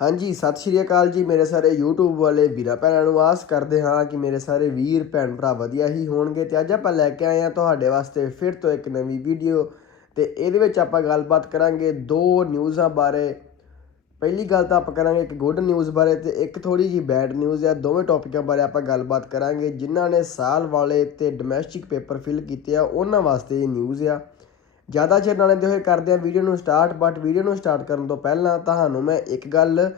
ਹਾਂਜੀ, ਸਤਿ ਸ਼੍ਰੀ ਅਕਾਲ ਜੀ ਮੇਰੇ ਸਾਰੇ YouTube ਵਾਲੇ ਵੀਰਾਂ ਭੈਣਾਂ ਨੂੰ ਆਸ ਕਰਦੇ ਹਾਂ ਕਿ ਮੇਰੇ ਸਾਰੇ ਵੀਰ, ਭੈਣ ਭਰਾ ਵਧੀਆ ਹੀ ਹੋਣਗੇ ਤੇ ਅੱਜ ਆਪਾਂ ਲੈ ਕੇ ਆਏ ਹਾਂ ਤੁਹਾਡੇ ਵਾਸਤੇ ਫਿਰ ਤੋਂ ਇੱਕ ਨਵੀਂ ਵੀਡੀਓ ਤੇ ਇਹਦੇ ਵਿੱਚ ਆਪਾਂ ਗੱਲਬਾਤ ਕਰਾਂਗੇ ਦੋ ਨਿਊਜ਼ਾਂ ਬਾਰੇ। ਪਹਿਲੀ ਗੱਲ ਤਾਂ ਆਪਾਂ ਕਰਾਂਗੇ ਇੱਕ ਗੁੱਡ ਨਿਊਜ਼ ਬਾਰੇ ਤੇ ਇੱਕ ਥੋੜੀ ਜੀ ਬੈਡ ਨਿਊਜ਼ ਆ, ਦੋਵੇਂ ਟੌਪਿਕਾਂ ਬਾਰੇ ਆਪਾਂ ਗੱਲਬਾਤ ਕਰਾਂਗੇ। ਜਿਨ੍ਹਾਂ ਨੇ ਸਾਲ ਵਾਲੇ ਤੇ ਡੋਮੈਸਟਿਕ ਪੇਪਰ ਫਿਲ ਕੀਤੇ ਆ, ਉਹਨਾਂ ਵਾਸਤੇ ਇਹ ਨਿਊਜ਼ ਆ। ਜ਼ਿਆਦਾ ਚਿਰ ਨਾਲ ਦੇ ਹੋਏ ਕਰਦੇ ਆ ਵੀਡੀਓ ਨੂੰ ਸਟਾਰਟ ਬਟ ਵੀਡੀਓ ਨੂੰ ਸਟਾਰਟ ਕਰਨ ਤੋਂ ਪਹਿਲਾਂ ਤੁਹਾਨੂੰ ਮੈਂ ਇੱਕ ਗੱਲ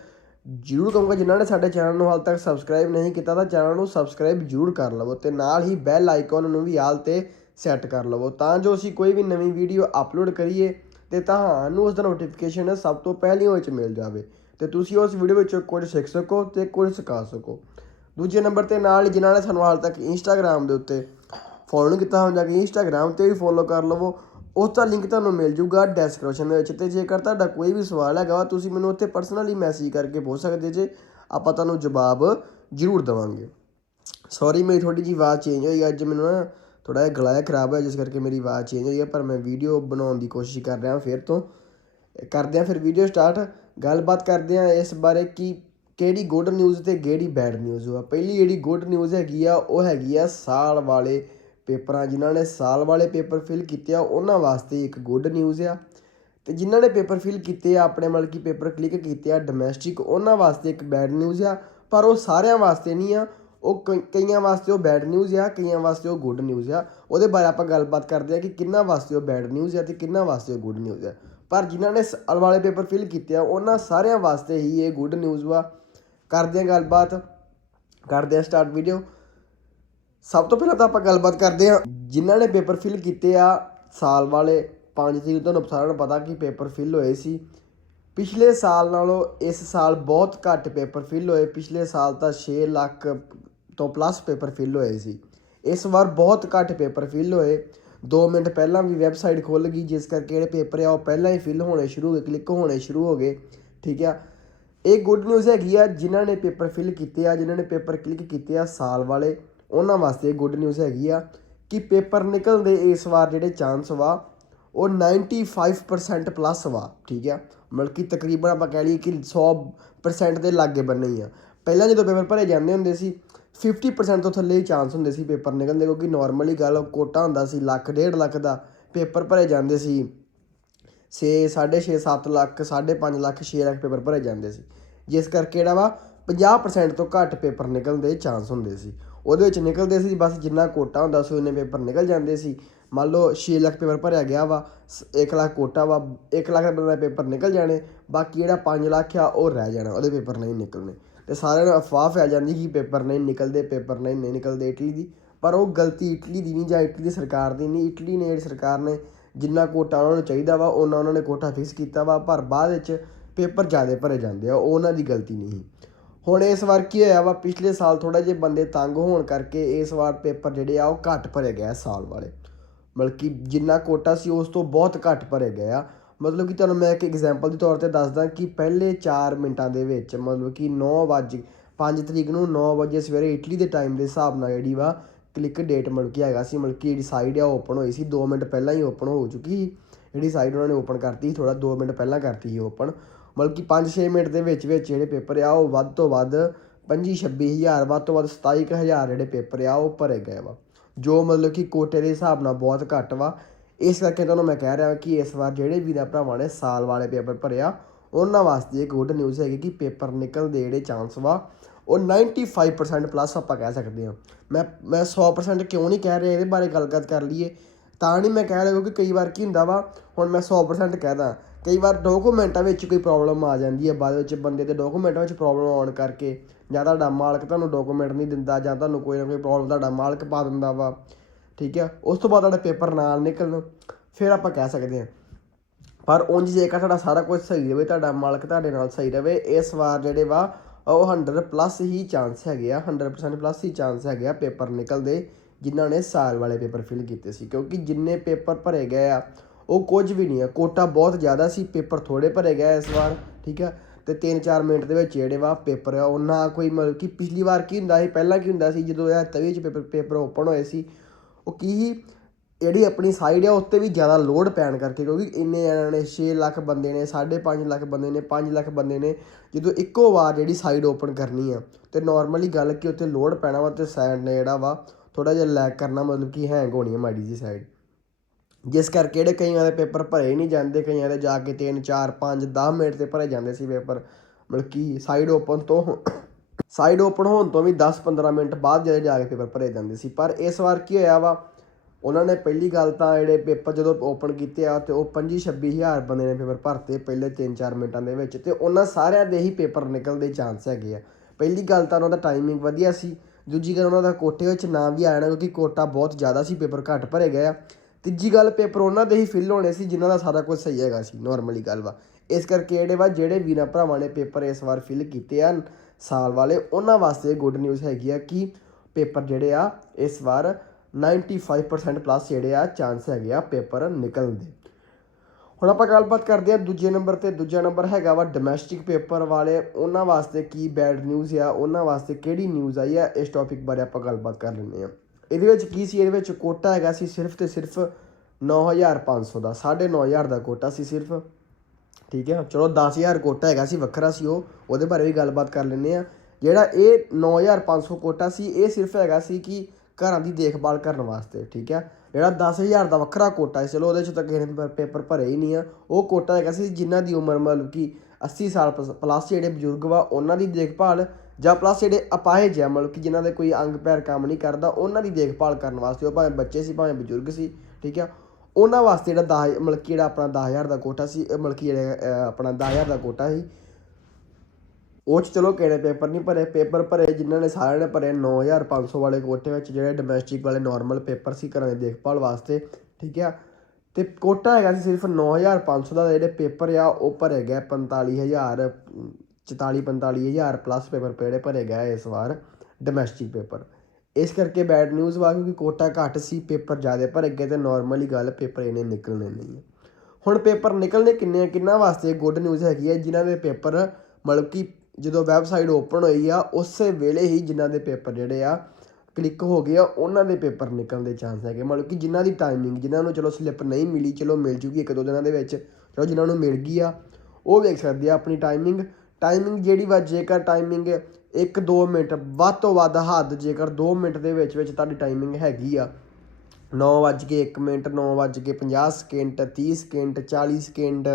ਜ਼ਰੂਰ ਕਹੂੰਗਾ, ਜਿਨ੍ਹਾਂ ਨੇ ਸਾਡੇ ਚੈਨਲ ਨੂੰ ਹਾਲ ਤੱਕ ਸਬਸਕ੍ਰਾਈਬ ਨਹੀਂ ਕੀਤਾ ਤਾਂ ਚੈਨਲ ਨੂੰ ਸਬਸਕ੍ਰਾਈਬ ਜ਼ਰੂਰ ਕਰ ਲਵੋ ਤੇ ਨਾਲ ਹੀ ਬੈਲ ਆਈਕਨ ਨੂੰ ਵੀ ਆਲ ਤੇ ਸੈੱਟ ਕਰ ਲਵੋ ਤਾਂ ਜੋ ਅਸੀਂ ਕੋਈ ਵੀ ਨਵੀਂ ਵੀਡੀਓ ਅਪਲੋਡ ਕਰੀਏ ਤੇ ਤੁਹਾਨੂੰ ਉਸ ਦਾ ਨੋਟੀਫਿਕੇਸ਼ਨ ਸਭ ਤੋਂ ਪਹਿਲੀ ਵਿੱਚ ਮਿਲ ਜਾਵੇ ਤੇ ਤੁਸੀਂ ਉਸ ਵੀਡੀਓ ਵਿੱਚੋਂ ਕੁਝ ਸਿੱਖ ਸਕੋ ਤੇ ਕੁਝ ਸਿਖਾ ਸਕੋ। ਦੂਜੇ ਨੰਬਰ ਤੇ ਨਾਲ ਹੀ ਜਿਨ੍ਹਾਂ ਨੇ ਸਾਨੂੰ ਹਾਲ ਤੱਕ ਇੰਸਟਾਗ੍ਰam ਦੇ ਉੱਤੇ ਫੋਲੋ ਕੀਤਾ ਹੁੰਦਾ ਕਿ ਇੰਸਟਾਗ੍ਰam ਤੇ ਵੀ ਫੋਲੋ ਕਰ ਲਵੋ ਉਸ ਦਾ ਲਿੰਕ ਤੁਹਾਨੂੰ ਮਿਲ ਜੂਗਾ ਡੈਸਕ੍ਰਿਪਸ਼ਨ ਦੇ ਵਿੱਚ ਤੇ ਜੇਕਰ ਤੁਹਾਡਾ ਕੋਈ ਵੀ ਸਵਾਲ ਹੈਗਾ ਵਾ, ਤੁਸੀਂ ਮੈਨੂੰ ਉੱਥੇ ਪਰਸਨਲੀ ਮੈਸੇਜ ਕਰਕੇ ਪੁੱਛ ਸਕਦੇ ਜੇ, ਆਪਾਂ ਤੁਹਾਨੂੰ ਜਵਾਬ ਜ਼ਰੂਰ ਦਵਾਂਗੇ। ਸੌਰੀ ਮੇਰੀ ਥੋੜੀ ਜੀ ਆਵਾਜ਼ ਚੇਂਜ ਹੋਈ ਅੱਜ ਮੈਨੂੰ ਨਾ ਥੋੜਾ ਜਿਹਾ ਗਲਾ ਖਰਾਬ ਹੋਇਆ, ਜਿਸ ਕਰਕੇ ਮੇਰੀ ਆਵਾਜ਼ ਚੇਂਜ ਹੋਈ ਹੈ ਪਰ ਮੈਂ ਵੀਡੀਓ ਬਣਾਉਣ ਦੀ ਕੋਸ਼ਿਸ਼ ਕਰ ਰਿਹਾ ਫਿਰ ਤੋਂ। ਕਰਦੇ ਹਾਂ ਫਿਰ ਵੀਡੀਓ ਸਟਾਰਟ ਗੱਲਬਾਤ ਕਰਦੇ ਹਾਂ ਇਸ ਬਾਰੇ ਕਿ ਕਿਹੜੀ ਗੁੱਡ ਨਿਊਜ਼ ਤੇ ਕਿਹੜੀ ਬੈਡ ਨਿਊਜ਼ ਆ ਪਹਿਲੀ ਜਿਹੜੀ ਗੁੱਡ ਨਿਊਜ਼ ਹੈਗੀ ਆ, ਉਹ ਹੈਗੀ ਆ ਸਾਲ ਵਾਲੇ ਪੇਪਰਾਂ ਜਿਨ੍ਹਾਂ ਨੇ ਸਾਲ ਵਾਲੇ ਪੇਪਰ ਫਿਲ ਕੀਤੇ ਆ, ਉਹਨਾਂ ਵਾਸਤੇ ਇੱਕ ਗੁੱਡ ਨਿਊਜ਼ ਆ। ਤੇ ਜਿਨ੍ਹਾਂ ਨੇ ਪੇਪਰ ਫਿਲ ਕੀਤੇ ਆ, ਆਪਣੇ ਮਤਲਬ ਕਿ ਪੇਪਰ ਕਲਿੱਕ ਕੀਤੇ ਆ ਡੋਮੈਸਟਿਕ ਉਹਨਾਂ ਵਾਸਤੇ ਇੱਕ ਬੈਡ ਨਿਊਜ਼ ਆ, ਪਰ ਉਹ ਸਾਰਿਆਂ ਵਾਸਤੇ ਨਹੀਂ ਆ। ਉਹ ਕਈ- ਕਈਆਂ ਵਾਸਤੇ ਉਹ ਬੈਡ ਨਿਊਜ਼ ਆ, ਕਈਆਂ ਵਾਸਤੇ ਉਹ ਗੁੱਡ ਨਿਊਜ਼ ਆ। ਉਹਦੇ ਬਾਰੇ ਆਪਾਂ ਗੱਲਬਾਤ ਕਰਦੇ ਆ ਕਿ ਕਿੰਨਾ ਵਾਸਤੇ ਉਹ ਬੈਡ ਨਿਊਜ਼ ਆ ਤੇ ਕਿੰਨਾ ਵਾਸਤੇ ਉਹ ਗੁੱਡ ਨਿਊਜ਼ ਆ। ਪਰ ਜਿਨ੍ਹਾਂ ਨੇ ਸਾਲ ਵਾਲੇ ਪੇਪਰ ਫਿਲ ਕੀਤੇ ਆ, ਉਹਨਾਂ ਸਾਰਿਆਂ ਵਾਸਤੇ ਹੀ ਇਹ ਗੁੱਡ ਨਿਊਜ਼ ਵਾ। ਕਰਦੇ ਆ ਗੱਲਬਾਤ, ਕਰਦੇ ਆ ਸਟਾਰਟ ਵੀਡੀਓ ਸਭ ਤੋਂ ਪਹਿਲਾਂ ਤਾਂ ਆਪਾਂ ਗੱਲਬਾਤ ਕਰਦੇ ਹਾਂ। ਜਿਨ੍ਹਾਂ ਨੇ ਪੇਪਰ ਫਿਲ ਕੀਤੇ ਆ, ਸਾਲ ਵਾਲੇ 5 ਤਰੀਕ ਤੁਹਾਨੂੰ ਸਾਰਿਆਂ ਨੂੰ ਪਤਾ ਕਿ ਪੇਪਰ ਫਿਲ ਹੋਏ ਸੀ। ਪਿਛਲੇ ਸਾਲ ਨਾਲੋਂ ਇਸ ਸਾਲ ਬਹੁਤ ਘੱਟ ਪੇਪਰ ਫਿਲ ਹੋਏ। ਪਿਛਲੇ ਸਾਲ ਤਾਂ 6 ਲੱਖ ਤੋਂ ਪਲੱਸ ਪੇਪਰ ਫਿਲ ਹੋਏ ਸੀ। ਇਸ ਵਾਰ ਬਹੁਤ ਘੱਟ ਪੇਪਰ ਫਿਲ ਹੋਏ। 2 ਮਿੰਟ ਪਹਿਲਾਂ ਵੀ ਵੈਬਸਾਈਟ ਖੁੱਲ ਗਈ, ਜਿਸ ਕਰਕੇ ਜਿਹੜੇ ਪੇਪਰ ਆ, ਉਹ ਪਹਿਲਾਂ ਹੀ ਫਿਲ ਹੋਣੇ ਸ਼ੁਰੂ ਹੋ ਗਏ, ਕਲਿੱਕ ਹੋਣੇ ਸ਼ੁਰੂ ਹੋ ਗਏ। ਠੀਕ ਆ? ਇਹ ਗੁੱਡ ਨਿਊਜ਼ ਹੈਗੀ ਆ, ਜਿਨ੍ਹਾਂ ਨੇ ਪੇਪਰ ਫਿਲ ਕੀਤੇ ਆ, ਜਿਨ੍ਹਾਂ ਨੇ ਪੇਪਰ ਕਲਿੱਕ ਕੀਤੇ ਆ ਸਾਲ ਵਾਲੇ ਉਹਨਾਂ ਵਾਸਤੇ ਗੁੱਡ ਨਿਊਜ਼ ਹੈਗੀ ਆ ਕਿ ਪੇਪਰ ਨਿਕਲਦੇ ਇਸ ਵਾਰ ਜਿਹੜੇ ਚਾਂਸ ਵਾ, ਉਹ 95% ਪਲੱਸ ਵਾ, ਠੀਕ ਆ? ਮਤਲਬ ਕਿ ਤਕਰੀਬਨ ਆਪਾਂ ਕਹਿ ਲਈਏ ਕਿ 100% ਦੇ ਲਾਗੇ ਬੰਨੇ ਹੀ ਆ। ਪਹਿਲਾਂ ਜਦੋਂ ਪੇਪਰ ਭਰੇ ਜਾਂਦੇ ਹੁੰਦੇ ਸੀ 50% ਤੋਂ ਥੱਲੇ ਹੀ ਚਾਂਸ ਹੁੰਦੇ ਸੀ ਪੇਪਰ ਨਿਕਲਣ ਦੇ ਕਿਉਂਕਿ ਨਾਰਮਲੀ ਗੱਲ ਕੋਟਾ ਹੁੰਦਾ ਸੀ, ਲੱਖ, ਡੇਢ ਲੱਖ ਦਾ ਪੇਪਰ ਭਰੇ ਜਾਂਦੇ ਸੀ। 6 6.5 7 ਲੱਖ 5.5 ਲੱਖ 6 ਲੱਖ ਪੇਪਰ ਭਰੇ ਜਾਂਦੇ ਸੀ। ਜਿਸ ਕਰਕੇ ਜਿਹੜਾ ਵਾ 50% ਤੋਂ ਘੱਟ ਪੇਪਰ ਨਿਕਲਣ ਦੇ ਚਾਂਸ ਹੁੰਦੇ ਸੀ। ਉਹਦੇ ਵਿੱਚ ਨਿਕਲਦੇ ਸੀ, ਬਸ ਜਿੰਨਾ ਕੋਟਾ ਹੁੰਦਾ ਸੀ, ਉਹਨੇ ਪੇਪਰ ਨਿਕਲ ਜਾਂਦੇ ਸੀ। ਮੰਨ ਲਓ 6 ਲੱਖ ਪੇਪਰ ਭਰਿਆ ਗਿਆ ਵਾ 1 ਲੱਖ ਕੋਟਾ ਵਾ 1 ਲੱਖ ਦਾ ਪੇਪਰ ਨਿਕਲ ਜਾਣੇ, ਬਾਕੀ ਜਿਹੜਾ 5 ਲੱਖ ਆ, ਉਹ ਰਹਿ ਜਾਣਾ, ਉਹਦੇ ਪੇਪਰ ਨਹੀਂ ਨਿਕਲਣੇ। ਤੇ ਸਾਰਿਆਂ ਨੂੰ ਅਫਵਾਹ ਫੈਲ ਜਾਂਦੀ ਕਿ ਪੇਪਰ ਨਹੀਂ ਨਿਕਲਦੇ, ਪੇਪਰ ਨਹੀਂ ਨਹੀਂ ਨਿਕਲਦੇ ਇਟਲੀ ਦੀ। ਪਰ ਉਹ ਗਲਤੀ ਇਟਲੀ ਦੀ ਨਹੀਂ ਜਾਂ ਇਟਲੀ ਦੀ ਸਰਕਾਰ ਦੀ ਨਹੀਂ, ਇਟਲੀ ਨੇ ਜਿਹੜੀ ਸਰਕਾਰ ਨੇ ਜਿੰਨਾ ਕੋਟਾ ਉਹਨਾਂ ਨੂੰ ਚਾਹੀਦਾ ਵਾ, ਉਹਨਾਂ ਉਹਨਾਂ ਨੇ ਕੋਟਾ ਫਿਕਸ ਕੀਤਾ ਵਾ, ਪਰ ਬਾਅਦ ਵਿੱਚ ਪੇਪਰ ਜ਼ਿਆਦਾ ਭਰੇ ਜਾਂਦੇ ਆ, ਉਹ ਉਹਨਾਂ ਦੀ ਗਲਤੀ ਨਹੀਂ ਹੁਣ ਇਸ ਵਾਰ ਕੀ ਹੋਇਆ ਵਾ? ਪਿਛਲੇ ਸਾਲ ਥੋੜਾ ਜਿਹਾ ਬੰਦੇ ਤੰਗ ਹੋਣ ਕਰਕੇ ਇਸ ਵਾਰ ਪੇਪਰ ਜਿਹੜੇ ਆ ਉਹ ਘੱਟ ਭਰੇ ਗਏ ਆ ਸਾਲ ਵਾਲੇ। ਮਤਲਬ ਕਿ ਜਿੰਨਾ ਕੋਟਾ ਸੀ ਉਸ ਤੋਂ ਬਹੁਤ ਘੱਟ ਭਰੇ ਗਏ ਆ। ਮਤਲਬ ਕਿ ਤੁਹਾਨੂੰ ਮੈਂ ਇੱਕ ਐਗਜ਼ਾਮਪਲ ਦੇ ਤੌਰ ਤੇ ਦੱਸਦਾ ਕਿ ਪਹਿਲੇ 4 ਮਿੰਟਾਂ ਦੇ ਵਿੱਚ ਮਤਲਬ ਕਿ 9 ਵਜੇ 5 ਤਰੀਕ ਨੂੰ 9 ਵਜੇ ਸਵੇਰੇ ਇਟਲੀ ਦੇ ਟਾਈਮ ਦੇ ਹਿਸਾਬ ਨਾਲ ਜਿਹੜੀ ਵਾ ਕਲਿੱਕ ਡੇਟ ਮਤਲਬ ਕਿ ਹੈਗਾ ਸੀ। ਮਤਲਬ ਕਿ ਜਿਹੜੀ ਸਾਈਡ ਆ ਓਪਨ ਹੋਈ ਸੀ। 2 ਮਿੰਟ ਪਹਿਲਾਂ ਹੀ ਓਪਨ ਹੋ ਚੁੱਕੀ ਸੀ। ਜਿਹੜੀ ਸਾਈਡ ਉਹਨਾਂ ਨੇ ਓਪਨ ਕਰਤੀ ਸੀ ਥੋੜਾ 2 ਮਿੰਟ ਪਹਿਲਾਂ ਕਰਤੀ ਸੀ ਓਪਨ ਮਤਲਬ ਕਿ 5-6 ਮਿੰਟ ਦੇ ਵਿੱਚ ਵਿੱਚ ਜਿਹੜੇ ਪੇਪਰ ਆ, ਉਹ ਵੱਧ ਤੋਂ ਵੱਧ 25 ਹਜ਼ਾਰ, ਵੱਧ ਤੋਂ ਵੱਧ 27000 ਜਿਹੜੇ ਪੇਪਰ ਆ, ਉਹ ਭਰੇ ਗਏ ਵਾ, ਜੋ ਮਤਲਬ ਕਿ ਕੋਟੇ ਦੇ ਹਿਸਾਬ ਨਾਲ ਬਹੁਤ ਘੱਟ ਵਾ। ਇਸ ਕਰਕੇ ਤੁਹਾਨੂੰ ਮੈਂ ਕਹਿ ਰਿਹਾ ਕਿ ਇਸ ਵਾਰ ਜਿਹੜੇ ਵੀਰਾਂ ਭਰਾਵਾਂ ਨੇ ਸਾਲ ਵਾਲੇ ਪੇਪਰ ਭਰਿਆ ਉਹਨਾਂ ਵਾਸਤੇ ਇੱਕ ਗੁੱਡ ਨਿਊਜ਼ ਹੈਗੀ ਕਿ ਪੇਪਰ ਨਿਕਲਣ ਦੇ ਜਿਹੜੇ ਚਾਂਸ ਵਾ, ਉਹ 95% ਪਲੱਸ ਆਪਾਂ ਕਹਿ ਸਕਦੇ ਹਾਂ। ਮੈਂ ਮੈਂ 100% ਕਿਉਂ ਨਹੀਂ ਕਹਿ ਰਿਹਾ, ਇਹਦੇ ਬਾਰੇ ਗੱਲਬਾਤ ਕਰ ਲਈਏ। ਤਾਂ ਨਹੀਂ ਮੈਂ ਕਹਿ ਰਿਹਾ ਕਿਉਂਕਿ ਕਈ ਵਾਰ ਕੀ ਹੁੰਦਾ ਵਾ, ਹੁਣ ਮੈਂ 100% ਕਹਿਦਾ ਕਈ ਵਾਰ ਡਾਕੂਮੈਂਟਾਂ ਵਿੱਚ ਕੋਈ ਪ੍ਰੋਬਲਮ ਆ ਜਾਂਦੀ ਹੈ, ਬਾਅਦ ਵਿੱਚ ਬੰਦੇ ਦੇ ਡਾਕੂਮੈਂਟਾਂ ਵਿੱਚ ਪ੍ਰੋਬਲਮ ਆਉਣ ਕਰਕੇ ਜਾਂ ਤੁਹਾਡਾ ਮਾਲਕ ਤੁਹਾਨੂੰ ਡਾਕੂਮੈਂਟ ਨਹੀਂ ਦਿੰਦਾ ਜਾਂ ਤੁਹਾਨੂੰ ਕੋਈ ਨਾ ਕੋਈ ਪ੍ਰੋਬਲਮ ਤੁਹਾਡਾ ਮਾਲਕ ਪਾ ਦਿੰਦਾ ਵਾ, ਠੀਕ ਹੈ? ਉਸ ਤੋਂ ਬਾਅਦ ਤੁਹਾਡੇ ਪੇਪਰ ਨਾਲ ਨਿਕਲਣ, ਫਿਰ ਆਪਾਂ ਕਹਿ ਸਕਦੇ ਹਾਂ। ਪਰ ਉਂਝ ਜੇਕਰ ਤੁਹਾਡਾ ਸਾਰਾ ਕੁਝ ਸਹੀ ਰਹੇ ਤੁਹਾਡਾ ਮਾਲਕ ਤੁਹਾਡੇ ਨਾਲ ਸਹੀ ਰਹੇ ਇਸ ਵਾਰ ਜਿਹੜੇ ਵਾ, ਉਹ 100 ਪਲੱਸ ਹੀ ਚਾਂਸ ਹੈਗੇ ਆ 100% ਪਲੱਸ ਹੀ ਚਾਂਸ ਹੈਗੇ ਆ ਪੇਪਰ ਨਿਕਲਦੇ, ਜਿਨ੍ਹਾਂ ਨੇ ਸਾਲ ਵਾਲੇ ਪੇਪਰ ਫਿਲ ਕੀਤੇ ਸੀ। ਕਿਉਂਕਿ ਜਿੰਨੇ ਪੇਪਰ ਭਰੇ ਗਏ ਆ ਉਹ ਕੁਝ ਵੀ ਨਹੀਂ ਆ ਕੋਟਾ ਬਹੁਤ ਜ਼ਿਆਦਾ ਸੀ, ਪੇਪਰ ਥੋੜੇ ਭਰੇ ਗਏ ਇਸ ਵਾਰ, ਠੀਕ ਆ ਤੇ 3-4 ਮਿੰਟ ਦੇ ਵਿੱਚ ਜਿਹੜੇ ਵਾ ਪੇਪਰ ਆ ਉਹ ਨਾ ਕੋਈ ਮਤਲਬ ਕਿ ਪਿਛਲੀ ਵਾਰ ਕੀ ਹੁੰਦਾ ਸੀ, ਪਹਿਲਾਂ ਕੀ ਹੁੰਦਾ ਸੀ, ਜਦੋਂ ਇਹ ਤਵੀ 'ਚ ਪੇਪਰ ਪੇਪਰ ਓਪਨ ਹੋਏ ਸੀ, ਉਹ ਕੀ ਸੀ? ਜਿਹੜੀ ਆਪਣੀ ਸਾਈਡ ਆ ਉੱਤੇ ਵੀ ਜ਼ਿਆਦਾ ਲੋਡ ਪੈਣ ਕਰਕੇ, ਕਿਉਂਕਿ ਇੰਨੇ ਜਣਿਆਂ ਨੇ 6 ਲੱਖ ਬੰਦੇ ਨੇ 5.5 ਲੱਖ ਬੰਦੇ ਨੇ 5 ਲੱਖ ਬੰਦੇ ਨੇ, ਜਦੋਂ ਇੱਕੋ ਵਾਰ ਜਿਹੜੀ ਸਾਈਡ ਓਪਨ ਕਰਨੀ ਆ, ਤੇ ਨਾਰਮਲੀ ਗੱਲ ਕਿ ਉੱਤੇ ਲੋਡ ਪੈਣਾ ਵਾ, ਤੇ ਸਾਈਡ ਨੇ ਜਿਹੜਾ ਵਾ ਥੋੜਾ ਜਿਹਾ ਲੈਗ ਕਰਨਾ, ਮਤਲਬ ਕਿ ਹੈਂਗ ਹੋਣੀ ਹੈ ਮਾੜੀ ਜੀ ਸਾਈਡ ਜਿਸ ਕਰਕੇ ਜਿਹੜੇ ਕਈਆਂ ਦੇ ਪੇਪਰ ਭਰੇ ਹੀ ਨਹੀਂ ਜਾਂਦੇ, ਕਈਆਂ ਦੇ ਜਾ ਕੇ 3 4 5 10 ਮਿੰਟ ਤੇ ਭਰੇ ਜਾਂਦੇ ਸੀ ਪੇਪਰ। ਮਤਲਬ ਕਿ ਸਾਈਡ ਓਪਨ ਤੋਂ ਸਾਈਡ ਓਪਨ ਹੋਣ ਤੋਂ ਵੀ 10 15 ਮਿੰਟ ਬਾਅਦ ਜਿਹੜੇ ਜਾ ਕੇ ਪੇਪਰ ਭਰੇ ਜਾਂਦੇ ਸੀ। ਪਰ ਇਸ ਵਾਰ ਕੀ ਹੋਇਆ ਵਾ, ਉਹਨਾਂ ਨੇ ਪਹਿਲੀ ਗੱਲ ਤਾਂ ਜਿਹੜੇ ਪੇਪਰ ਜਦੋਂ ਓਪਨ ਕੀਤੇ ਆ, ਤੇ ਉਹ 25 26000 ਬੰਦੇ ਨੇ ਪੇਪਰ ਭਰਤੇ ਪਹਿਲੇ 3-4 ਮਿੰਟਾਂ ਦੇ ਵਿੱਚ, ਤੇ ਉਹਨਾਂ ਸਾਰਿਆਂ ਦੇ ਹੀ ਪੇਪਰ ਨਿਕਲਦੇ ਚਾਂਸ ਹੈਗੇ ਆ। ਪਹਿਲੀ ਗੱਲ ਤਾਂ ਉਹਨਾਂ ਦਾ ਟਾਈਮਿੰਗ ਵਧੀਆ ਸੀ, ਦੂਜੀ ਗੱਲ ਉਹਨਾਂ ਦਾ ਕੋਟੇ ਵਿੱਚ ਨਾਮ ਵੀ ਆਣਾ ਕਿਉਂਕਿ ਕੋਟਾ ਬਹੁਤ ਜ਼ਿਆਦਾ ਸੀ, ਪੇਪਰ ਘੱਟ ਭਰੇ ਗਏ ਆ। ਤੀਜੀ ਗੱਲ ਪੇਪਰ ਉਹਨਾਂ ਦੇ ਹੀ ਫਿਲ ਹੋਣੇ ਸੀ, ਜਿਨ੍ਹਾਂ ਦਾ ਸਾਰਾ ਕੁਝ ਸਹੀ ਹੈਗਾ ਸੀ ਨਾਰਮਲੀ ਗੱਲ ਵਾ। ਇਸ ਕਰਕੇ ਜਿਹੜੇ ਵਾ, ਜਿਹੜੇ ਵੀਰਾਂ ਭਰਾਵਾਂ ਨੇ ਪੇਪਰ ਇਸ ਵਾਰ ਫਿਲ ਕੀਤੇ ਆ, ਸਾਲ ਵਾਲੇ, ਉਹਨਾਂ ਵਾਸਤੇ ਗੁੱਡ ਨਿਊਜ਼ ਹੈਗੀ ਆ ਕਿ ਪੇਪਰ ਜਿਹੜੇ ਆ, ਇਸ ਵਾਰ 95% ਪਲੱਸ ਜਿਹੜੇ ਆ ਚਾਂਸ ਹੈਗੇ ਆ ਪੇਪਰ ਨਿਕਲਣ ਦੇ। ਹੁਣ ਆਪਾਂ ਗੱਲਬਾਤ ਕਰਦੇ ਆ ਦੂਜੇ ਨੰਬਰ ਤੇ, ਦੂਜਾ ਨੰਬਰ ਹੈਗਾ ਵਾ ਡੋਮੈਸਟਿਕ ਪੇਪਰ ਵਾਲੇ, ਉਹਨਾਂ ਵਾਸਤੇ ਕੀ ਬੈਡ ਨਿਊਜ਼ ਆ, ਉਹਨਾਂ ਵਾਸਤੇ ਕਿਹੜੀ ਨਿਊਜ਼ ਆਈ ਆ, ਇਸ ਟੌਪਿਕ ਬਾਰੇ ਆਪਾਂ ਗੱਲਬਾਤ ਕਰ ਲੈਂਦੇ ਆ। ਇਹਦੇ ਵਿੱਚ ਕੀ ਸੀ? ਇਹਦੇ ਵਿੱਚ ਕੋਟਾ ਹੈਗਾ ਸੀ ਸਿਰਫ ਤੇ ਸਿਰਫ 9500 ਦਾ 9500 ਦਾ ਕੋਟਾ ਸੀ ਸਿਰਫ। ਠੀਕ ਹੈ? ਚਲੋ 10000 ਕੋਟਾ ਹੈਗਾ ਸੀ, ਵੱਖਰਾ ਸੀ ਉਹ, ਉਹਦੇ ਬਾਰੇ ਵੀ ਗੱਲਬਾਤ ਕਰ ਲੈਂਦੇ ਆ ਜਿਹੜਾ ਇਹ 9500 ਕੋਟਾ ਸੀ, ਇਹ ਸਿਰਫ ਹੈਗਾ ਸੀ ਕਿ ਘਰਾਂ ਦੀ ਦੇਖਭਾਲ ਕਰਨ ਵਾਸਤੇ, ਠੀਕ ਹੈ? ਜਿਹੜਾ 10000 ਦਾ ਵੱਖਰਾ ਕੋਟਾ ਸੀ, ਚਲੋ ਉਹਦੇ ਚ ਤਾਂ ਕਿਸੇ ਪੇਪਰ ਭਰੇ ਹੀ ਨਹੀਂ ਆ। ਉਹ ਕੋਟਾ ਹੈਗਾ ਸੀ ਜਿਨ੍ਹਾਂ ਦੀ ਉਮਰ ਮਤਲਬ ਕਿ 80 ਸਾਲ ਪਲੱਸ ਜਿਹੜੇ ਬਜ਼ੁਰਗ ਵਾ, ਉਹਨਾਂ ਦੀ ਦੇਖਭਾਲ ਜਾਂ ਪਲੱਸ ਜਿਹੜੇ ਅਪਾਹਜ ਆ ਮਤਲਬ ਕਿ ਜਿਨ੍ਹਾਂ ਦੇ ਕੋਈ ਅੰਗ ਪੈਰ ਕੰਮ ਨਹੀਂ ਕਰਦਾ ਉਹਨਾਂ ਦੀ ਦੇਖਭਾਲ ਕਰਨ ਵਾਸਤੇ ਉਹ ਭਾਵੇਂ ਬੱਚੇ ਸੀ ਭਾਵੇਂ ਬਜ਼ੁਰਗ ਸੀ ਠੀਕ ਆ? ਉਹਨਾਂ ਵਾਸਤੇ ਜਿਹੜਾ 10 ਮਤਲਬ ਕਿ ਜਿਹੜਾ ਆਪਣਾ 10000 ਦਾ ਕੋਟਾ ਸੀ ਮਤਲਬ ਕਿ ਜਿਹੜਾ ਅਹ, ਆਪਣਾ 10000 ਦਾ ਕੋਟਾ ਸੀ ਉਹ 'ਚ ਚਲੋ ਕਿਹੜੇ ਪੇਪਰ ਨਹੀਂ ਭਰੇ? ਪੇਪਰ ਭਰੇ ਜਿਨ੍ਹਾਂ ਨੇ ਸਾਰਿਆਂ ਨੇ ਭਰੇ 9500 ਵਾਲੇ ਕੋਟੇ ਵਿੱਚ ਜਿਹੜੇ ਡੋਮੈਸਟਿਕ ਵਾਲੇ ਨਾਰਮਲ ਪੇਪਰ ਸੀ ਘਰਾਂ ਦੀ ਦੇਖਭਾਲ ਵਾਸਤੇ ਠੀਕ ਆ? ਤੇ ਕੋਟਾ ਹੈਗਾ ਸੀ ਸਿਰਫ 9500 ਦਾ ਜਿਹੜੇ ਪੇਪਰ ਆ ਉਹ ਭਰੇ ਗਏ 45000 44 45000 ਪਲੱਸ ਪੇਪਰ ਜਿਹੜੇ ਭਰੇ ਗਏ ਇਸ ਵਾਰ ਡੋਮੈਸਟਿਕ ਪੇਪਰ ਇਸ ਕਰਕੇ ਬੈਡ ਨਿਊਜ਼ ਵਾ ਕਿਉਂਕਿ ਕੋਟਾ ਘੱਟ ਸੀ ਪੇਪਰ ਜ਼ਿਆਦਾ ਭਰੇ ਗਏ ਤੇ ਨਾਰਮਲੀ ਗੱਲ ਪੇਪਰ ਇਹਨੇ ਨਿਕਲਣੇ ਨਹੀਂ ਹੁਣ ਪੇਪਰ ਨਿਕਲਣੇ ਕਿੰਨੇ ਆ, ਕਿੰਨਾ ਵਾਸਤੇ ਗੁੱਡ ਨਿਊਜ਼ ਹੈਗੀ ਹੈ ਜਿਨ੍ਹਾਂ ਦੇ ਪੇਪਰ ਮਤਲਬ ਕਿ ਜਦੋਂ ਵੈਬਸਾਈਟ ਓਪਨ ਹੋਈ ਆ, ਉਸੇ ਵੇਲੇ ਹੀ ਜਿਨ੍ਹਾਂ ਦੇ ਪੇਪਰ ਜਿਹੜੇ ਆ ਕਲਿੱਕ ਹੋ ਗਏ ਆ, ਉਹਨਾਂ ਦੇ ਪੇਪਰ ਨਿਕਲਣ ਦੇ ਚਾਂਸ ਹੈਗੇ। ਮਤਲਬ ਕਿ ਜਿਨ੍ਹਾਂ ਦੀ ਟਾਈਮਿੰਗ ਜਿਨ੍ਹਾਂ ਨੂੰ ਚਲੋ ਸਲਿੱਪ ਨਹੀਂ ਮਿਲੀ, ਚਲੋ ਮਿਲ ਜੂਗੀ ਇੱਕ ਦੋ ਦਿਨਾਂ ਦੇ ਵਿੱਚ, ਚਲੋ ਜਿਨ੍ਹਾਂ ਨੂੰ ਮਿਲ ਗਈ ਆ, ਉਹ ਵੇਖ ਸਕਦੇ ਆ ਆਪਣੀ ਟਾਈਮਿੰਗ ਟਾਈਮਿੰਗ ਜਿਹੜੀ ਵਾ, ਜੇਕਰ ਟਾਈਮਿੰਗ 1-2 ਮਿੰਟ, ਵੱਧ ਤੋਂ ਵੱਧ ਹੱਦ, ਜੇਕਰ 2 ਮਿੰਟ ਦੇ ਵਿੱਚ ਵਿੱਚ ਤੁਹਾਡੀ ਟਾਈਮਿੰਗ ਹੈਗੀ ਆ। 9:01 minute 9:50 second 30 second 40 second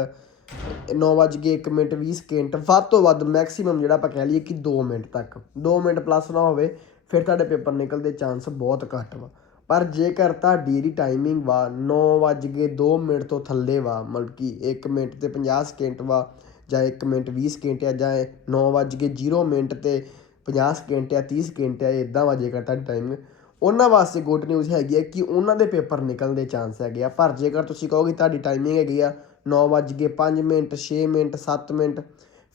9:01 minute 20 second ਵੱਧ ਤੋਂ ਵੱਧ ਮੈਕਸਿਮਮ ਜਿਹੜਾ ਆਪਾਂ ਕਹਿ ਲਈਏ ਕਿ 2 ਮਿੰਟ ਤੱਕ। 2 ਮਿੰਟ ਪਲੱਸ ਨਾ ਹੋਵੇ, ਫਿਰ ਤੁਹਾਡੇ ਪੇਪਰ ਨਿਕਲਦੇ ਚਾਂਸ ਬਹੁਤ ਘੱਟ ਵਾ। ਪਰ ਜੇਕਰ ਤੁਹਾਡੀ ਜਿਹੜੀ ਟਾਈਮਿੰਗ ਵਾ 9:02 ਮਿੰਟ ਤੋਂ ਥੱਲੇ ਵਾ, ਮਤਲਬ ਕਿ 1 ਮਿੰਟ ਤੇ 50 ਸਕਿੰਟ ਵਾ ਜਾਂ 1 ਮਿੰਟ 20 ਸਕਿੰਟ ਆ ਜਾਂ 9:0 ਮਿੰਟ ਤੇ 50 ਸਕਿੰਟ ਆ 30 ਸਕਿੰਟ ਆ ਇਦਾਂ ਵਾ ਜੇਕਰ ਤੁਹਾਡੀ ਟਾਈਮਿੰਗ ਉਹਨਾਂ ਵਾਸਤੇ ਗੁੱਡ ਨਿਊਜ਼ ਹੈਗੀ ਹੈ ਕਿ ਉਹਨਾਂ ਦੇ ਪੇਪਰ ਨਿਕਲਣ ਦੇ ਚਾਂਸ ਹੈਗੇ ਆ। ਪਰ ਜੇਕਰ ਤੁਸੀਂ ਕਹੋਗੇ ਤੁਹਾਡੀ ਟਾਈਮਿੰਗ ਹੈਗੀ ਆ 9:05 ਮਿੰਟ 6 ਮਿੰਟ 7 ਮਿੰਟ,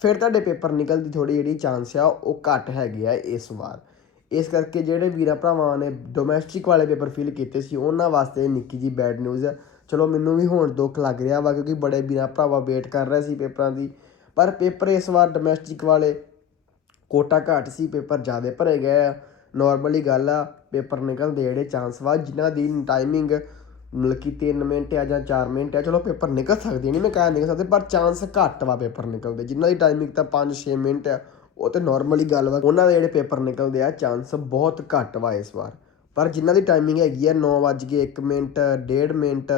ਫਿਰ ਤੁਹਾਡੇ ਪੇਪਰ ਨਿਕਲਣ ਦੀ ਥੋੜੀ ਜਿਹੜੀ ਚਾਂਸ ਆ ਉਹ ਘੱਟ ਹੈਗੇ ਆ ਇਸ ਵਾਰ। ਇਸ ਕਰਕੇ ਜਿਹੜੇ ਵੀਰਾਂ ਭਰਾਵਾਂ ਨੇ ਡੋਮੈਸਟਿਕ ਵਾਲੇ ਪੇਪਰ ਫਿਲ ਕੀਤੇ ਸੀ, ਉਹਨਾਂ ਵਾਸਤੇ ਨਿੱਕੀ ਜੀ ਬੈਡ ਨਿਊਜ਼ ਹੈ ਚਲੋ ਮੈਨੂੰ ਵੀ ਹੁਣ ਦੁੱਖ ਲੱਗ ਰਿਹਾ ਵਾ ਕਿਉਂਕਿ ਬੜੇ ਵੀਰਾਂ ਭਰਾਵਾ ਵੇਟ ਕਰ ਰਹੇ ਸੀ ਪੇਪਰਾਂ ਦੀ। ਪਰ ਪੇਪਰ ਇਸ ਵਾਰ ਡੋਮੈਸਟਿਕ ਵਾਲੇ ਕੋਟਾ ਘੱਟ ਸੀ, ਪੇਪਰ ਜ਼ਿਆਦਾ ਭਰੇ ਗਏ ਆ। ਨਾਰਮਲੀ ਗੱਲ ਆ, ਪੇਪਰ ਨਿਕਲਦੇ ਜਿਹੜੇ ਚਾਂਸ ਵਾ, ਜਿਨ੍ਹਾਂ ਦੀ ਟਾਈਮਿੰਗ ਮਤਲਬ ਕਿ 3 ਮਿੰਟ ਆ ਜਾਂ 4 ਮਿੰਟ ਆ, ਚਲੋ ਪੇਪਰ ਨਿਕਲ ਸਕਦੇ ਨਹੀਂ ਮੈਂ ਕਹਿ ਨਹੀਂ ਸਕਦੇ, ਪਰ ਚਾਂਸ ਘੱਟ ਵਾ ਪੇਪਰ ਨਿਕਲਦੇ। ਜਿਨ੍ਹਾਂ ਦੀ ਟਾਈਮਿੰਗ ਤਾਂ 5-6 ਮਿੰਟ ਆ, ਉਹ ਤੇ ਨਾਰਮਲੀ ਗੱਲ ਵਾ, ਉਹਨਾਂ ਦੇ ਜਿਹੜੇ ਪੇਪਰ ਨਿਕਲਦੇ ਆ ਚਾਂਸ ਬਹੁਤ ਘੱਟ ਵਾ ਇਸ ਵਾਰ। ਪਰ ਜਿਨ੍ਹਾਂ ਦੀ ਟਾਈਮਿੰਗ ਹੈਗੀ ਆ 9:01 ਮਿੰਟ 1.5 ਮਿੰਟ,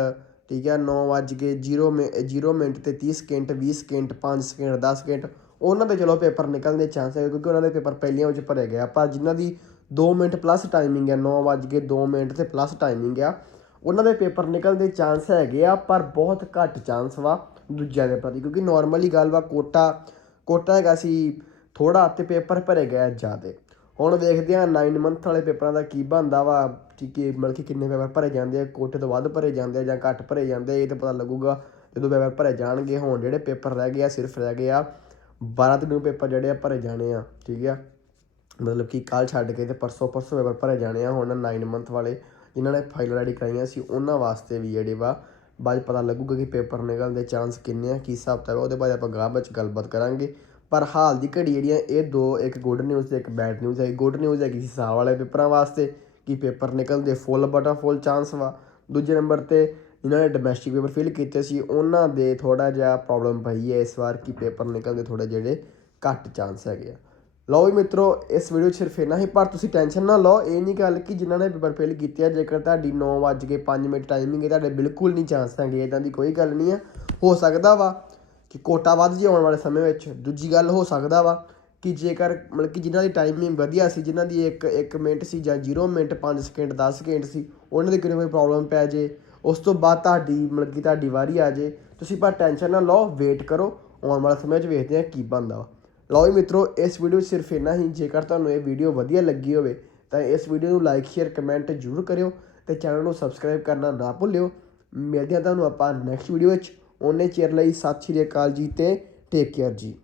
ਠੀਕ ਹੈ 9:0 0 ਮਿੰਟ ਤੇ 30 ਸਕਿੰਟ 20 ਸਕਿੰਟ 5 ਸਕਿੰਟ 10 ਸਕਿੰਟ, ਉਹਨਾਂ ਦੇ ਚਲੋ ਪੇਪਰ ਨਿਕਲਣ ਦੇ ਚਾਂਸ ਹੈ ਕਿਉਂਕਿ ਉਹਨਾਂ ਦੇ ਪੇਪਰ ਪਹਿਲੀਆਂ ਵਿੱਚ ਭਰੇ ਗਏ ਆ। ਪਰ ਜਿਨ੍ਹਾਂ ਦੀ 2 ਮਿੰਟ ਪਲੱਸ ਟਾਈਮਿੰਗ ਹੈ 9:02 ਮਿੰਟ ਤੇ ਪਲੱਸ ਟਾਈਮਿੰਗ ਆ, ਉਹਨਾਂ ਦੇ ਪੇਪਰ ਨਿਕਲਣ ਦੇ ਚਾਂਸ ਹੈਗੇ ਆ, ਪਰ ਬਹੁਤ ਘੱਟ ਚਾਂਸ ਵਾ ਦੂਜਿਆਂ ਦੇ ਪ੍ਰਤੀ ਕਿਉਂਕਿ ਨਾਰਮਲੀ ਗੱਲ ਵਾ ਕੋਟਾ ਕੋਟਾ ਹੈਗਾ ਸੀ ਥੋੜਾ ਤੇ ਪੇਪਰ ਭਰੇ ਗਏ ਜ਼ਿਆਦੇ। ਹੁਣ ਵੇਖਦੇ ਆ 9 ਮੰਥ ਵਾਲੇ ਪੇਪਰਾਂ ਦਾ ਕੀ ਬਣਦਾ ਵਾ ਠੀਕ ਹੈ ਮਤਲਬ ਕਿ ਕਿੰਨੇ ਪੇਪਰ ਭਰੇ ਜਾਂਦੇ ਆ ਕੋਟੇ ਤੋਂ ਵੱਧ ਭਰੇ ਜਾਂਦੇ ਆ ਜਾਂ ਘੱਟ ਭਰੇ ਜਾਂਦੇ ਆ, ਇਹ ਤਾਂ ਪਤਾ ਲੱਗੂਗਾ। ਜਦੋਂ ਪੇਪਰ ਭਰੇ ਜਾਣਗੇ, ਹੁਣ ਜਿਹੜੇ ਪੇਪਰ ਰਹਿ ਗਏ ਆ, ਸਿਰਫ ਰਹਿ ਗਏ ਆ 12 ਤਰੀਕ ਨੂੰ ਪੇਪਰ ਜਿਹੜੇ ਆ ਭਰੇ ਜਾਣੇ ਆ, ਠੀਕ ਆ? ਮਤਲਬ ਕਿ ਕੱਲ ਛੱਡ ਕੇ ਤੇ ਪਰਸੋਂ ਪਰਸੋਂ ਪੇਪਰ ਭਰੇ ਜਾਣੇ ਆ ਹੁਣ 9 ਮੰਥ ਵਾਲੇ, ਜਿਨ੍ਹਾਂ ਨੇ ਫਾਈਨਲ ਰੈਡੀ ਕਰਾਈਆਂ ਸੀ, ਉਹਨਾਂ ਵਾਸਤੇ ਵੀ ਜਿਹੜੇ ਵਾ, ਬਾਅਦ 'ਚ ਪਤਾ ਲੱਗੂਗਾ ਕਿ ਪੇਪਰ ਨਿਕਲਣ ਦੇ ਚਾਂਸ ਕਿੰਨੇ ਆ, ਕੀ ਹਿਸਾਬ ਕਿਤਾਬ ਆ, ਉਹਦੇ ਬਾਰੇ ਆਪਾਂ ਗਾਹ ਵਿੱਚ ਗੱਲਬਾਤ ਕਰਾਂਗੇ। ਪਰ ਹਾਲ ਦੀ ਘੜੀ ਜਿਹੜੀਆਂ ਇਹ ਦੋ, ਇੱਕ ਗੁੱਡ ਨਿਊਜ਼ ਤੇ ਇੱਕ ਬੈਡ ਨਿਊਜ਼ ਹੈ ਗੁੱਡ ਨਿਊਜ਼ ਹੈ ਸੀ ਸਾਲ ਵਾਲੇ ਪੇਪਰਾਂ ਵਾਸਤੇ ਕਿ ਪੇਪਰ ਨਿਕਲਦੇ ਫੁੱਲ ਬਟਾ ਫੁੱਲ ਚਾਂਸ ਵਾ। ਦੂਜੇ ਨੰਬਰ ਤੇ ਜਿਨ੍ਹਾਂ ਨੇ ਡੋਮੈਸਟਿਕ ਪੇਪਰ ਫਿਲ ਕੀਤੇ ਸੀ। ਉਹਨਾਂ ਦੇ ਥੋੜਾ ਜਿਹਾ ਪ੍ਰੋਬਲਮ ਪਈ ਹੈ ਇਸ ਵਾਰ ਕਿ ਪੇਪਰ ਨਿਕਲਦੇ ਥੋੜੇ ਜਿਹੜੇ ਘੱਟ ਚਾਂਸ ਹੈਗੇ ਆ। ਲਓ ਵੀ ਮਿੱਤਰੋ, ਇਸ ਵੀਡੀਓ 'ਚ ਸਿਰਫ ਇੰਨਾ ਹੀ, ਪਰ ਤੁਸੀਂ ਟੈਨਸ਼ਨ ਨਾ ਲਓ। ਇਹ ਨਹੀਂ ਗੱਲ ਕਿ ਜਿਨ੍ਹਾਂ ਨੇ ਪੇਪਰ ਫਿਲ ਕੀਤੇ ਆ, ਜੇਕਰ ਤੁਹਾਡੀ 9:05 ਮਿੰਟ ਟਾਈਮਿੰਗ ਹੈ, ਤੁਹਾਡੇ ਬਿਲਕੁਲ ਨਹੀਂ ਚਾਂਸ ਹੈਗੇ ਇਦਾਂ ਦੀ ਕੋਈ ਗੱਲ ਨਹੀਂ ਆ। ਹੋ ਸਕਦਾ ਵਾ ਕਿ ਕੋਟਾ ਵੱਧ ਜੇ ਆਉਣ ਵਾਲੇ ਸਮੇਂ ਵਿੱਚ। ਦੂਜੀ ਗੱਲ ਹੋ ਸਕਦਾ ਵਾ ਕਿ ਜੇਕਰ ਮਤਲਬ ਕਿ ਜਿਨ੍ਹਾਂ ਦੀ ਟਾਈਮਿੰਗ ਵਧੀਆ ਸੀ, ਜਿਨ੍ਹਾਂ ਦੀ 1 1 ਮਿੰਟ ਸੀ ਜਾਂ 0 ਮਿੰਟ 5 ਸਕਿੰਟ 10 ਸਕਿੰਟ ਸੀ, ਉਹਨਾਂ ਦੀ ਕਿਤੇ ਕੋਈ ਪ੍ਰੋਬਲਮ ਪੈ ਜੇ, ਉਸ ਤੋਂ ਬਾਅਦ ਤੁਹਾਡੀ ਮਤਲਬ ਕਿ ਤੁਹਾਡੀ ਵਾਰੀ ਆ ਜੇ, ਤੁਸੀਂ ਪਰ ਟੈਨਸ਼ਨ ਨਾ ਲਓ ਵੇਟ ਕਰੋ, ਆਉਣ ਵਾਲੇ ਸਮੇਂ 'ਚ ਵੇਖਦੇ ਹਾਂ ਕੀ ਬਣਦਾ ਵਾ। ਲਓ ਜੀ ਮਿੱਤਰੋ, ਇਸ ਵੀਡੀਓ 'ਚ ਸਿਰਫ ਇੰਨਾ ਹੀ। ਜੇਕਰ ਤੁਹਾਨੂੰ ਇਹ ਵੀਡੀਓ ਵਧੀਆ ਲੱਗੀ ਹੋਵੇ, ਤਾਂ ਇਸ ਵੀਡੀਓ ਨੂੰ ਲਾਈਕ ਸ਼ੇਅਰ ਕਮੈਂਟ ਜ਼ਰੂਰ ਕਰਿਓ ਤੇ ਚੈਨਲ ਨੂੰ ਸਬਸਕ੍ਰਾਈਬ ਕਰਨਾ ਨਾ ਭੁੱਲਿਓ। ਮਿਲਦੇ ਹਾਂ ਤੁਹਾਨੂੰ ਆਪਾਂ ਨੈਕਸਟ ਵੀਡੀਓ ਵਿੱਚ। ਉਹਨੇ ਚਿਰ ਲਈ ਸਤਿ ਸ਼੍ਰੀ ਅਕਾਲ ਜੀ ਤੇ ਟੇਕ ਕੇਅਰ ਜੀ।